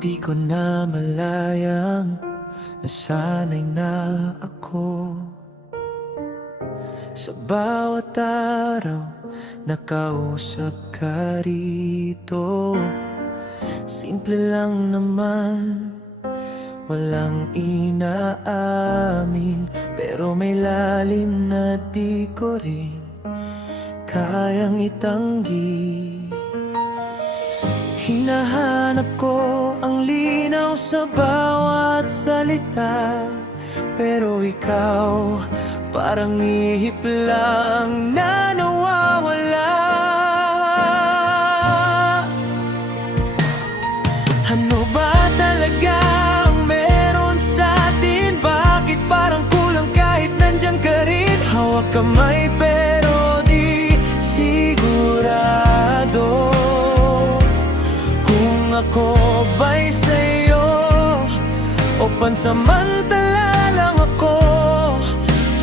Di ko na malayang nasanay na ako sa bawat araw nakausap ka rito. Simple lang naman, walang inaamin, pero may lalim na di ko rin kayang itanggi. Hinahanap ko ang linaw sa bawat salita, pero ikaw parang ihip lang na nawawala. Ano ba talaga ang meron sa atin? Bakit parang kulang kahit nandyan ka rin? Hawak kamay pero di sigurado kung ako ba'y sa'yo o pansamantala lang ako.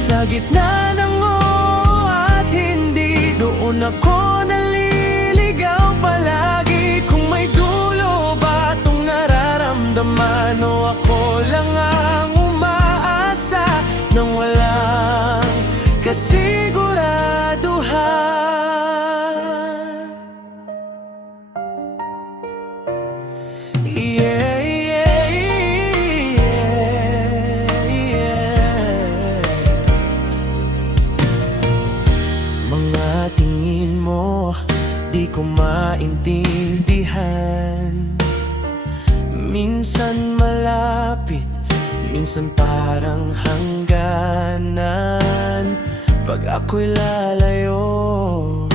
Sa gitna ng oo at hindi, doon ako naliligaw palagi. Kung may dulo ba itong nararamdaman, o ako lang ang umaasa nang walang kasiguraduhan. Yeah, yeah, yeah, yeah. Mga tingin mo di ko maintindihan. Minsan malapit, minsan parang hangganan. Pag ako'y lalayo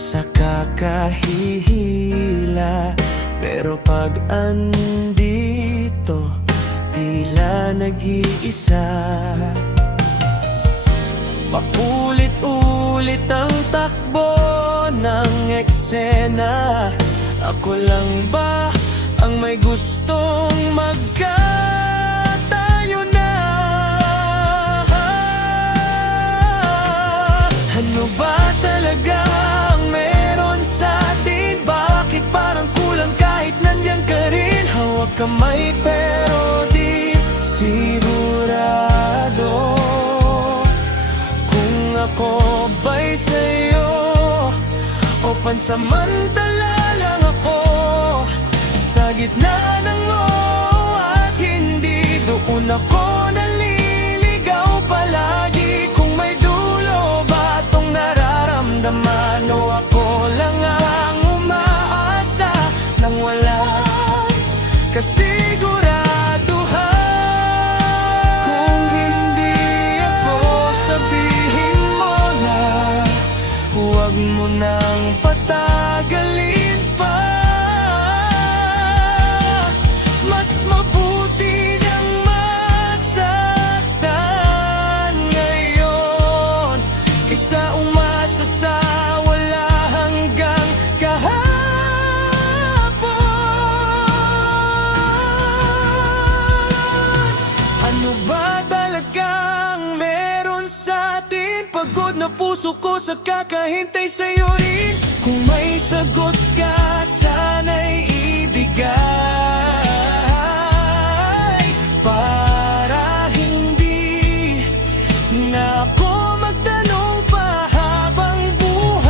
sa kakahihila, pero pag andito, tila nag-iisa. Paulit-ulit ang takbo ng eksena. Ako lang ba ang may gustong magkatayo na? Ano ba talaga ang meron sa atin? Bakit parang kulang kahit nandyan ka rin? Hawak kamay pero di sigurado kung ako ba'y sa'yo o pansamantala lang ako. Sa gitna ng oo at hindi, doon ako naliligaw palagi. Kung may dulo ba itong nararamdaman, o ako lang ang umaasa nang wala kasiguraduhan. Kung hindi ako, sabihin mo na huwag mo nang patagalin pa. Mas mabuti nang masaktan ngayon kaysa umasa sa wala hanggang kahapon. Ano ba talagang meron sa atin? Pagod na puso ko sa kakahintay sa'yo rin. Kung may sagot ka, sana'y ibigay, para hindi na ako magtanong pa habang buhay.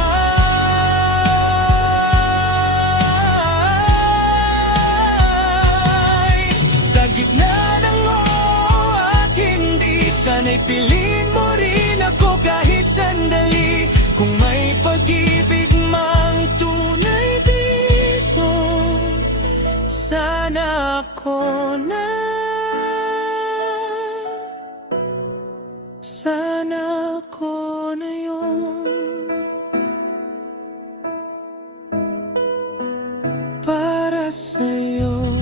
Sa gitna ng oo at hindi, sana'y piliin mo rin ako kahit sandali. Kung may pag-ibig mang tunay dito, sana ako na. Sana ako na yun para sa'yo.